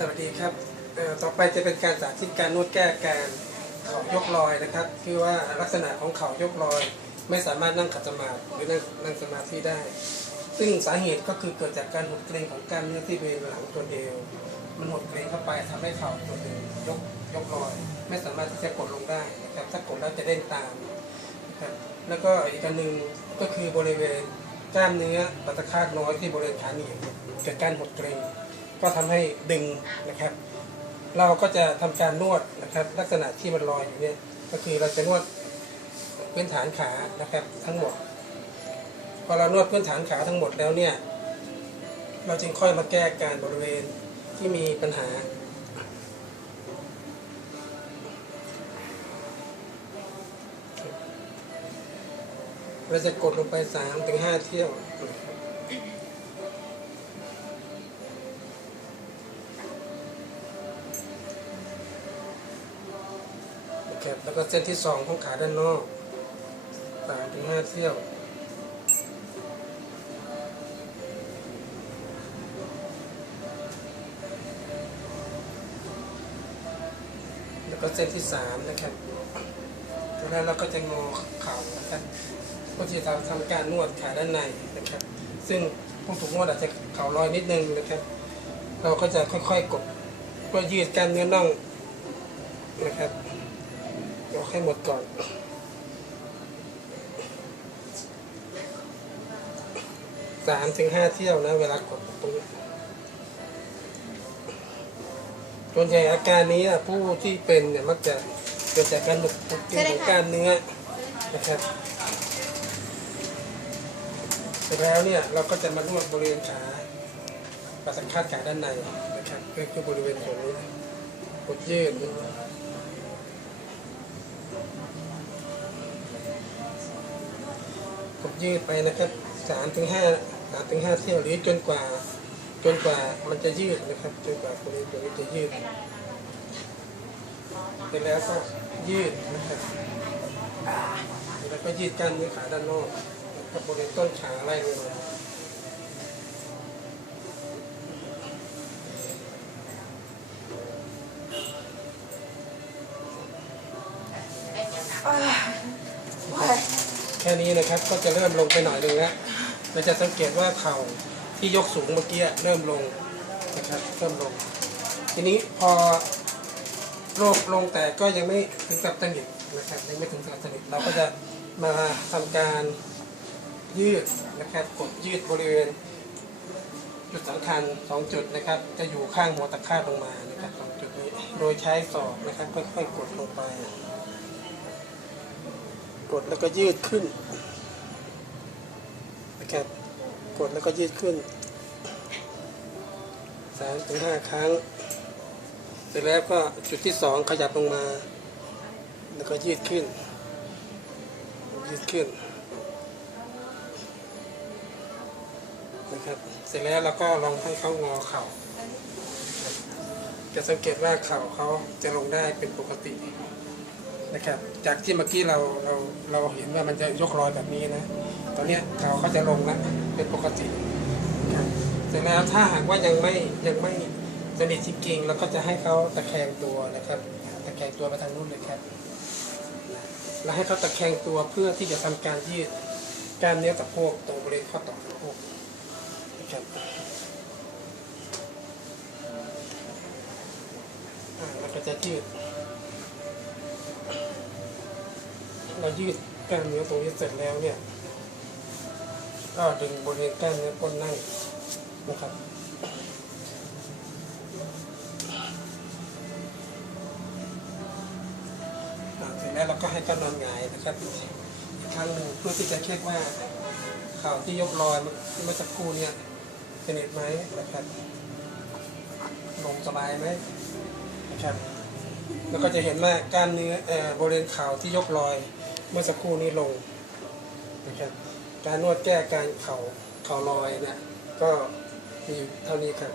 สวัสดีครับต่อไปจะเป็นการสาธิตการนวดแก้การเข่ายกลอยนะครับคือว่าลักษณะของเข่ายกลอย ไม่สามารถนั่งขัดสมาธิหรือนั่งนั่งสมาธิได้ ซึ่งสาเหตุก็คือเกิดจากการหดเกร็งของกล้ามเนื้อที่บริเวณหลังตัวเอวมันหดเกร็งเข้าไปทำให้เข่าตัวเอวยกยกลอย ไม่สามารถที่จะกดลงได้นะครับถ้ากดแล้วจะเด้งตามนะครับแล้วก็อีกอันหนึ่งก็คือบริเวณกล้ามเนื้อปัตตะคาตน้อยที่บริเวณขาหนีบเกิดการหดเกร็ง ก็ทำให้ดึงนะครับ เราก็จะทำการนวดนะครับ ลักษณะที่มันลอยอยู่เนี่ยก็คือเราจะนวดพื้นฐานขานะครับ ทั้งหมด พอเรานวดพื้นฐานขาทั้งหมดแล้วเนี่ย เราจึงค่อยมาแก้การบริเวณที่มีปัญหาเราจะกดลงไปสามถึงห้าเที่ยว นะคบแล้วก็เส้นที่สองของขาด้านนอกสามถึงห้าเที่ยวแล้วก็เส้นที่สามนะครับแล้วเราก็จะงอเข่านะครับก็จะทำทำการนวดขาด้านในนะครับ ซึ่งผู้ถูกนวดอาจจะเข่าลอยนิดนึงนะครับ เราก็จะค่อยๆกดเพื่อยืดกล้ามเนื้อน่องนะครับ ให้หมดก่อน สามถึงห้าเที่ยวนะ เวลากดตรงนี้ส่วนใหญ่อาการนี้อะผู้ที่เป็นเนี่ยมักจะเกิดจากการหนุกหดเกร็งของกล้ามเนื้อนะครับเสร็จแล้วเนี่ยเราก็จะมานวดบริเวณขาประสังคาดขาด้านในนะครับก็คือบริเวณตรงนี้กดยืด ยืดไปนะครับสามถึงห้าสามถึงห้าเที่ยวหรือจนกว่า จนกว่ามันจะยืดนะครับ จนกว่าตัวนี้ตัวนี้จะยืดเสร็จแล้วก็ยืดนะครับแล้วก็ยืดกล้ามเนื้อขาด้านนอกกับบริเวณต้นขาไล่ลงมา นี้นะครับก็จะเริ่มลงไปหน่อยหนึ่งแล้วเราจะสังเกตว่าเข่าที่ยกสูงเมื่อกี้เริ่มลงนะครับเริ่มลง ทีนี้พอโรคลงแต่ก็ยังไม่ถึงกับสนิทนะครับยังไม่ถึงกับสนิทเราก็จะมาทำการยืดนะครับกดยืดบริเวณ จุดสำคัญสองจุดนะครับ จะอยู่ข้างหัวตะคาลงมานะครับสองจุดนี้โดยใช้ศอกนะครับค่อยๆกดลงไป กดแล้วก็ยืดขึ้น นะคบกดแล้วก็ยืดขึ้นสามถึงห้าครั้ง เสร็จแล้วก็จุดที่สองขยับลงมา แล้วก็ยืดขึ้น ยืดขึ้นนะครับ เสร็จแล้วเราก็ลองให้เขางอเข่า จะสังเกตว่าเข่าเขาจะลงได้เป็นปกติ นะครับ จากที่เมื่อกี้เราเราเราเห็นว่ามันจะยกรอยแบบนี้นะ ตอนนี้เขาเขาจะลงแล้วเป็นปกติครับเสร็จแล้วถ้าหากว่ายังไม่ยังไม่สนิทจริงๆเราก็จะให้เขาตะแคงตัวนะครับ ตะแคงตัวไปทางนู้นเลยครับแล้วให้เขาตะแคงตัวเพื่อที่จะทำการยืดกล้ามเนื้อสะโพกตรงบริเวณข้อต่อสะโพกนะครับอ่าแล้วก็จะยืด เรายืดกล้ามเนื้อตรงนี้เสร็จแล้วเนี่ย ก็ดึงบริเวณกล้ามเนื้อก้นนั่งนะครับเสร็จแล้วเราก็ให้ก้านอนหงายนะครับอีกครั้งหนึ่งเพื่อที่จะเช็คว่าข่าวที่ยกลอยเมื่อสักครู่เนี่ยสนิทไหมนะครับลงสบายไหมนะครับแล้วก็จะเห็นว่ากล้ามเนื้ออบริเวณข่าวที่ยกลอย เมื่อสักครู่นี้ลงนะครับการนวดแก้การเข่าเข่าลอยเนี่ยก็มีเท่านี้ครับ